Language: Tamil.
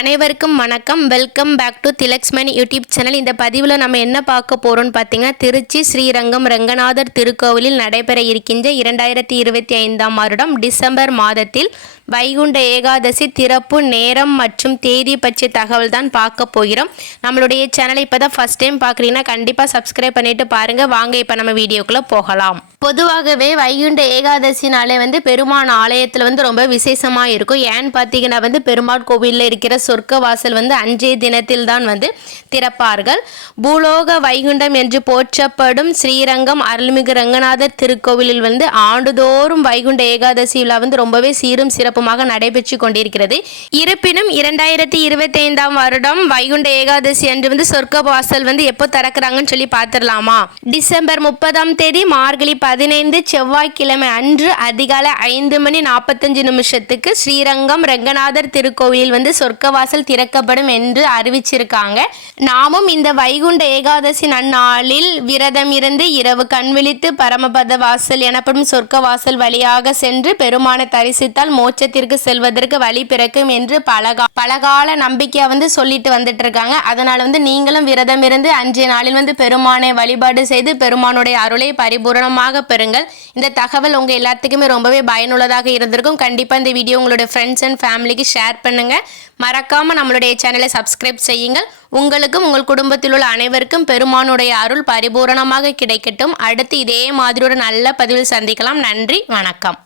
அனைவருக்கும் வணக்கம். Welcome back to Thilaksmani YouTube channel. இந்த பதிவில் நம்ம என்ன பார்க்க போகிறோம்னு பார்த்தீங்கன்னா, திருச்சி ஸ்ரீரங்கம் ரங்கநாதர் திருக்கோவிலில் நடைபெற இருக்கின்ற 2025ஆம் வருடம் டிசம்பர் மாதத்தில் வைகுண்ட ஏகாதசி திறப்பு நேரம் மற்றும் தேதி பற்றிய தகவல் தான் பார்க்க போகிறோம். நம்மளுடைய சேனலை இப்போ தான் ஃபஸ்ட் டைம் பார்க்குறீங்கன்னா கண்டிப்பாக சப்ஸ்கிரைப் பண்ணிவிட்டு பாருங்கள். வாங்க இப்போ நம்ம வீடியோக்குள்ளே போகலாம். பொதுவாகவே வைகுண்ட ஏகாதசினாலே பெருமான் ஆலயத்தில் ரொம்ப விசேஷமாக இருக்கும். ஏன்னு பார்த்தீங்கன்னா பெருமாள் கோவிலில் இருக்கிற சொர்க்க வாசல் அன்றைய தினத்தில் தான் திறப்பார்கள். பூலோக வைகுண்டம் என்று போற்றப்படும் ஸ்ரீரங்கம் அருள்மிகு ரங்கநாதர் திருக்கோவிலில் ஆண்டுதோறும் வைகுண்ட ஏகாதசி விழா ரொம்பவே சீரும் சிறப்புமாக நடைபெற்று கொண்டிருக்கிறது. இருப்பினும் 2025ஆம் வருடம் வைகுண்ட ஏகாதசி அன்று சொர்க்க வாசல் எப்போ திறக்கிறாங்கன்னு சொல்லி பார்த்துடலாமா? டிசம்பர் 30ஆம் தேதி மார்கழி 15 செவ்வாய்க்கிழமை அன்று அதிகாலை 5:45 ஸ்ரீரங்கம் ரங்கநாதர் திருக்கோவிலில் சொர்க்கவாசல் திறக்கப்படும் என்று அறிவிச்சிருக்காங்க. நாமும் இந்த வைகுண்ட ஏகாதசி நன்னாளில் விரதம் இருந்து இரவு கண்விழித்து பரமபத வாசல் எனப்படும் சொர்க்க வாசல் வழியாக சென்று பெருமானை தரிசித்தால் மோட்சத்திற்கு செல்வதற்கு வழி பிறக்கும் என்று பலகால நம்பிக்கையை சொல்லிட்டு வந்துட்டு இருக்காங்க. அதனால நீங்களும் விரதம் இருந்து அன்றைய நாளில் பெருமானை வழிபாடு செய்து பெருமானுடைய அருளை பரிபூரணமாக பெறுங்கள். இந்த தகவல் உங்க எல்லாத்துக்குமே ரொம்பவே பயனுள்ளதாக இருந்திருக்கும். கண்டிப்பா இந்த வீடியோ உங்களுடைய ஃப்ரெண்ட்ஸ் அண்ட் ஃபேமிலிக்கு ஷேர் பண்ணுங்க. மறக்காம நம்மளுடைய சேனலை சப்ஸ்கிரைப் செய்யுங்கள். உங்களுக்கும் உங்கள் குடும்பத்தில் உள்ள அனைவருக்கும் பெருமானுடைய அருள் பரிபூரணமாக கிடைக்கட்டும். அடுத்து இதே மாதிரி ஒரு நல்ல பதிவில் சந்திக்கலாம். நன்றி, வணக்கம்.